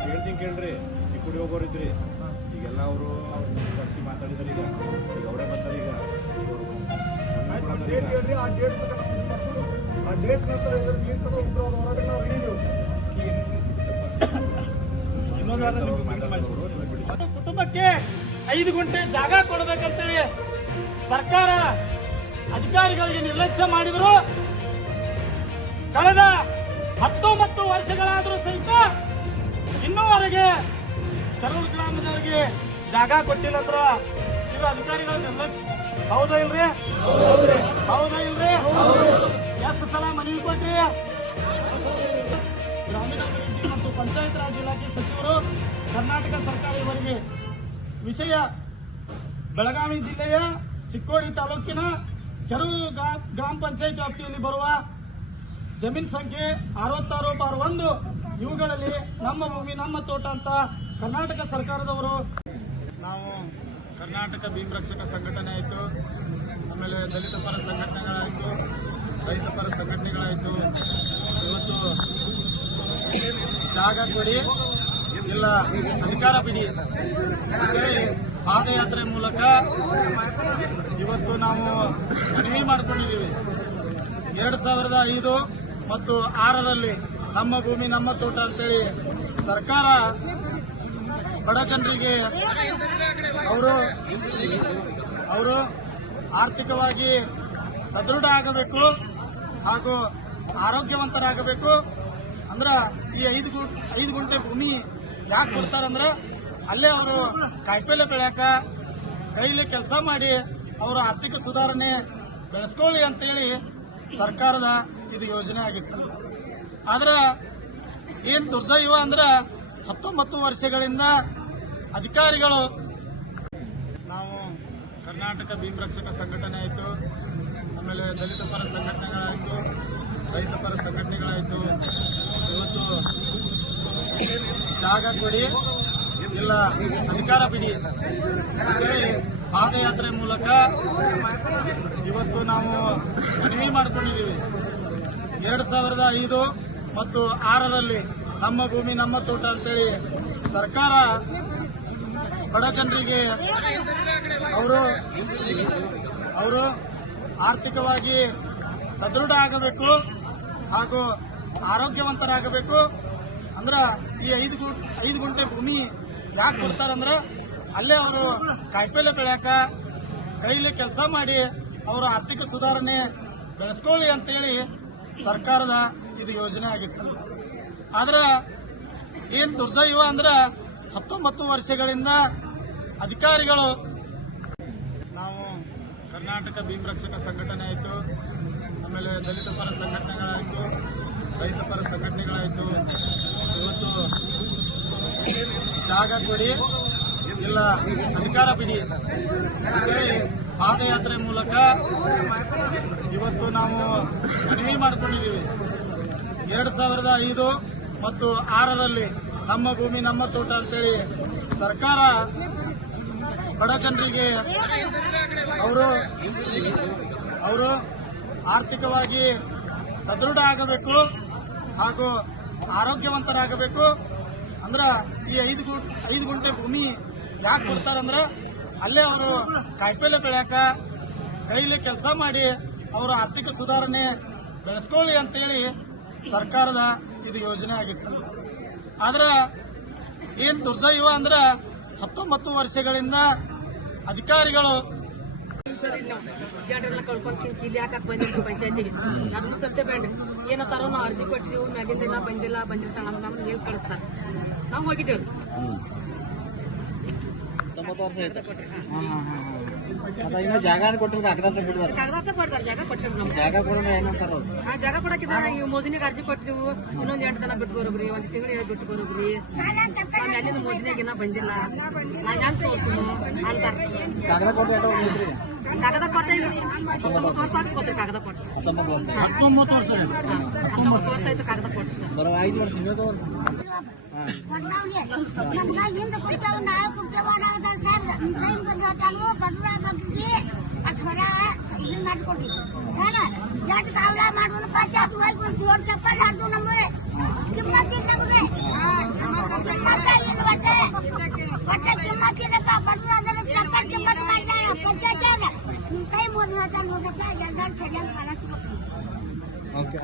ಹೇಳ್ತೀನಿ ಕೇಳ್ರಿ ಚಿಕ್ಕುಡಿ ಹೋಗೋರು ಇದ್ರಿ ಈಗೆಲ್ಲ ಅವರು ಕರ್ಸಿ ಮಾತಾಡಿದಾರೆ ಈಗ ಈಗ ಅವರೇ ಬರ್ತಾರೆ ಈಗ ಆ ಡೇಟ್ ಆ ಡೇಟ್ ನಂತರ ನೀರು ತಗೊಂಡು ಉಗ್ರವಾದ ಹೋರಾಟ ನಾವು ಒಂದು ಕುಟುಂಬಕ್ಕೆ ಐದು ಗಂಟೆ ಜಾಗ ಕೊಡಬೇಕಂತೇಳಿ ಸರ್ಕಾರ ಅಧಿಕಾರಿಗಳಿಗೆ ನಿರ್ಲಕ್ಷ್ಯ ಮಾಡಿದ್ರು. ಕಳೆದ ಹತ್ತೊಂಬತ್ತು ವರ್ಷಗಳಾದರೂ ಸಹಿತ ಇನ್ನೂವರೆಗೆ ಕರೂರು ಗ್ರಾಮದವರಿಗೆ ಜಾಗ ಕೊಟ್ಟಿಲ್ಲ ಅಂದ್ರ ಇದು ಅಧಿಕಾರಿಗಳ ನಿರ್ಲಕ್ಷ್ಯ. ಹೌದಾ ಇಲ್ರಿ? ಹೌದಾ ಇಲ್ರಿ? ಎಷ್ಟು ಸಲ ಮನವಿ ಕೊಟ್ರಿ? ಗ್ರಾಮೀಣಾಭಿವೃದ್ಧಿ ಮತ್ತು ಪಂಚಾಯತ್ ರಾಜ್ ಇಲಾಖೆ ಸಚಿವರು ಕರ್ನಾಟಕ ಸರ್ಕಾರ ಇವರಿಗೆ ವಿಷಯ, ಬೆಳಗಾವಿ ಜಿಲ್ಲೆಯ ಚಿಕ್ಕೋಡಿ ತಾಲೂಕಿನ ಕೆರೂರು ಗ್ರಾ- ಗ್ರಾಮ ಪಂಚಾಯತ್ ವ್ಯಾಪ್ತಿಯಲ್ಲಿ ಬರುವ ಜಮೀನ್ ಸಂಖ್ಯೆ ಅರವತ್ತಾರು ಬಾರ್ ಒಂದು. ಇವುಗಳಲ್ಲಿ ನಮ್ಮ ಭೂಮಿ, ನಮ್ಮ ತೋಟ ಅಂತ ಕರ್ನಾಟಕ ಸರ್ಕಾರದವರು ನಾವು ಕರ್ನಾಟಕ ಭೀಮ್ ರಕ್ಷಕ ಸಂಘಟನೆ ಆಯಿತು, ಆಮೇಲೆ ದಲಿತ ಪರ ಸಂಘಟನೆಗಳಾಯಿತು, ರೈತ ಪರ ಸಂಘಟನೆಗಳಾಯಿತು. ಇವತ್ತು ಜಾಗ ಕೊಡಿ. ಇಲ್ಲ ಅಧಿಕಾರ ಬಿಡಿ. ಪಾದಯಾತ್ರೆ ಮೂಲಕ ಇವತ್ತು ನಾವು ಮನವಿ ಮಾಡಿಕೊಂಡಿದ್ದೀವಿ. ಎರಡು ಸಾವಿರದ ಐದು ಮತ್ತು ಆರರಲ್ಲಿ ನಮ್ಮ ಭೂಮಿ, ನಮ್ಮ ತೋಟ ಅಂತೇಳಿ ಸರ್ಕಾರ ಬಡ ಜನರಿಗೆ ಅವರು ಅವರು ಆರ್ಥಿಕವಾಗಿ ಸದೃಢ ಆಗಬೇಕು ಹಾಗೂ ಆರೋಗ್ಯವಂತರಾಗಬೇಕು. ಅಂದ್ರ ಈ ಐದು ಐದು ಗುಂಟೆ ಭೂಮಿ ಯಾಕೆ ಕೊಡ್ತಾರಂದ್ರ ಅಲ್ಲೇ ಅವರು ಕಾಯಿಪಲ್ಲೆ ಬೆಳ್ಯಾಕ ಕೈಲಿ ಕೆಲಸ ಮಾಡಿ ಅವರ ಆರ್ಥಿಕ ಸುಧಾರಣೆ ಬೆಳೆಸ್ಕೊಳ್ಳಿ ಅಂತೇಳಿ ಸರ್ಕಾರದ ಇದು ಯೋಜನೆ ಆಗಿತ್ತು. ಆದ್ರೆ ಏನು ದುರ್ದೈವ ಅಂದ್ರೆ ಹತ್ತೊಂಬತ್ತು ವರ್ಷಗಳಿಂದ ಅಧಿಕಾರಿಗಳು ನಾವು ಕರ್ನಾಟಕ ಭೀಮ್ ರಕ್ಷಕ ಸಂಘಟನೆ ಆಯಿತು, ಆಮೇಲೆ ದಲಿತ ಪರ ಸಂಘಟನೆಗಳಾಯಿತು ರೈತ ಪರ ಸಂಘಟನೆಗಳಾಯಿತು. ಇವತ್ತು ಜಾಗ ಕೊಡಿ. ಇಲ್ಲ ಅಧಿಕಾರ ಬಿಡಿ. ಪಾದಯಾತ್ರೆ ಮೂಲಕ ಇವತ್ತು ನಾವು ಮನವಿ ಮಾಡಿಕೊಂಡಿದ್ದೀವಿ. ಎರಡು ಸಾವಿರದ ಐದು ಮತ್ತು ಆರರಲ್ಲಿ ನಮ್ಮ ಭೂಮಿ, ನಮ್ಮ ತೋಟ ಅಂತೇಳಿ ಸರ್ಕಾರ ಬಡ ಜನರಿಗೆ ಅವರು ಅವರು ಆರ್ಥಿಕವಾಗಿ ಸದೃಢ ಆಗಬೇಕು ಹಾಗೂ ಆರೋಗ್ಯವಂತರಾಗಬೇಕು. ಅಂದ್ರೆ ಈ ಐದು ಐದು ಗುಂಟೆ ಭೂಮಿ ಯಾಕೆ ಕೊಡ್ತಾರಂದ್ರ ಅಲ್ಲೇ ಅವರು ಕಾಯಿಪಲ್ಲೆ ಬೆಳೆಯಕ, ಕೈಲಿ ಕೆಲಸ ಮಾಡಿ ಅವರ ಆರ್ಥಿಕ ಸುಧಾರಣೆ ಬೆಳೆಸ್ಕೊಳ್ಳಿ ಅಂತೇಳಿ ಸರ್ಕಾರದ ಇದು ಯೋಜನೆ ಆಗಿತ್ತು. ಆದ್ರೆ ಏನ್ ದುರ್ದೈವ ಅಂದ್ರೆ ಹತ್ತೊಂಬತ್ತು ವರ್ಷಗಳಿಂದ ಅಧಿಕಾರಿಗಳು ನಾವು ಕರ್ನಾಟಕ ಭೀಮ್ ಸಂಘಟನೆ ಆಯಿತು. ಆಮೇಲೆ ದಲಿತ ಪರ ಸಂಘಟನೆಗಳಾಯಿತು, ರೈತ ಪರ ಸಂಘಟನೆಗಳಾಯಿತು. ಇವತ್ತು ಜಾಗ ಕೊಡಿ ಇಲ್ಲ ಅಧಿಕಾರ ಬಿಡಿ. ಪಾದಯಾತ್ರೆ ಮೂಲಕ ಇವತ್ತು ನಾವು ಮನವಿ ಮಾಡಿಕೊಂಡಿದ್ದೀವಿ. ಎರಡು ಸಾವಿರದ ಐದು ಮತ್ತು ಆರರಲ್ಲಿ ನಮ್ಮ ಭೂಮಿ, ನಮ್ಮ ತೋಟ ಅಂತೇಳಿ ಸರ್ಕಾರ ಬಡ ಜನರಿಗೆ ಅವರು ಅವರು ಆರ್ಥಿಕವಾಗಿ ಸದೃಢ ಆಗಬೇಕು ಹಾಗೂ ಆರೋಗ್ಯವಂತರಾಗಬೇಕು. ಅಂದ್ರೆ ಈ ಐದು ಐದು ಗುಂಟೆ ಭೂಮಿ ಯಾಕೆ ಕೊಡ್ತಾರಂದ್ರ ಅಲ್ಲೇ ಅವರು ಕಾಯಿಪಲ್ಲೆ ಬೆಳ್ಯಾಕ ಕೈಲಿ ಕೆಲಸ ಮಾಡಿ ಅವರ ಆರ್ಥಿಕ ಸುಧಾರಣೆ ಬೆಳೆಸ್ಕೊಳ್ಳಿ ಅಂತೇಳಿ ಸರ್ಕಾರದ ಇದು ಯೋಜನೆ ಆಗಿತ್ತು. ಆದ್ರೆ ಏನ್ ದುರ್ದೈವ ಅಂದ್ರೆ ಹತ್ತೊಂಬತ್ತು ವರ್ಷಗಳಿಂದ ಅಧಿಕಾರಿಗಳು ಜಡ್ರೆಲ್ಲ ಕಳ್ಕೊಂಡ್ ಇಲ್ಲಿ ಯಾಕಕ್ ಬಂದಿಲ್ಲ ಪಂಚಾಯತಿಗೆ. ಅದನ್ನು ಸತ್ಯ ಬೇಡ್ರಿ ಏನತ್ತಾರೋ ನಾವು ಅರ್ಜಿ ಕೊಟ್ಟಿದ್ದೀವಿ ಮ್ಯಾಗಿಂದ ಬಂದಿಲ್ಲ ಬಂದಿರ್ತಾಳ ನಮ್ಗೆ ಹೇಳಿ ಕಳಿಸ್ತಾರ. ನಾವು ಹೋಗಿದ್ದೇವ್ರಿ. ಇನ್ನು ಜಾಗ ಕೊಟ್ಟಿದ್ರೆ ಅಗ್ದಂತ ಬಿಡ್ದಾರ ಕೊಡ್ತಾರೆ ಜಾಗ ಕೊಟ್ಟಿರಿ ನಮ್ಗೆ. ಜಾಗ ಏನಂತಾರ ಅವ್ರು. ಆ ಜಾಗ ಕೊಡಕ್ಕಿದ್ರೆ ಈ ಮೋದಿನಿಗೆ ಅರ್ಜಿ ಕೊಟ್ಟಿದ್ದೀವಿ ಇನ್ನೊಂದ್ ಎಂಟು ದಿನ ಬಿಟ್ಟು ಬರೋಬ್ರಿ ಒಂದ್ ತಿಂಗಳು ಬಿಟ್ಟು ಬರೋಬ್ರಿ. ಆಮೇಲೆ ಅಲ್ಲಿಂದ ಮೋದಿನಾಗ ಇನ್ನ ಬಂದಿಲ್ಲ. ನಾನು ಹೆಂಗ್ ಅಂತ. ಕಾಗದ ಕೊಟ್ಟು ಕಾಗದ ಕೊಟ್ಟೆ ಹತ್ತೊಂಬತ್ತು ವರ್ಷ ಆಗಿ ಕೊಟ್ರಿ ಕಾಗದ ಕೊಟ್ಟು. ಹತ್ತೊಂಬತ್ತು ವರ್ಷ ಹತ್ತೊಂಬತ್ತು ವರ್ಷ ಆಯ್ತು. ಕಾಗದ ಕೊಟ್ಟು. ಸರ್ ಬರೋ ಐದು ವರ್ಷ ಹಿಂದ ಕೊಡ್ತಾವ ಕೊಡ್ತೇವ ನಾವು ಸಾಹೇಬ್ರ ಟೈಮ್ ಬಂದ್ತಾನು ಬಡ್ರ ಬಗ್ಗೆ ಅಟ್ ಹೊರ ಇದನ್ ಮಾಡ್ಕೊಡ್ರಿ ಏನ ಎಷ್ಟು ಕಾವಲ ಮಾಡೋಣ ಪಂಚಾಯತ್ ಹೋಗಿ ಒಂದು ಜೋಡ್ ಚಪ್ಪಲ್ ಹಾಡ್ದು ನಮಗೆ ಕಿಮ್ಮತ್ ಇಲ್ಲ ನಮಗೆ ಕಿಮ್ಮತ್ತ ಇಲ್ಲ ಒಟ್ಟೆ ಒಟ್ಟೆ ಕಿಮ್ಮತ್ ಇಲ್ಲಪ್ಪ ಬಡ್ರ ಅಂದ್ರೆ ಚಪ್ಪಲ್ ಕಿಮ್ಮತ್ ಮಾಡಿದ ಪಂಚಾಯತ್ ಟೈಮ್ ಒಂದು ಹೇಳ್ತಾನೆ ನೋಡಪ್ಪ ಎಲ್ಲರೂ ಸರಿಯಾಗಿ ಮಾಡಕ್ಕೆ ಓಕೆ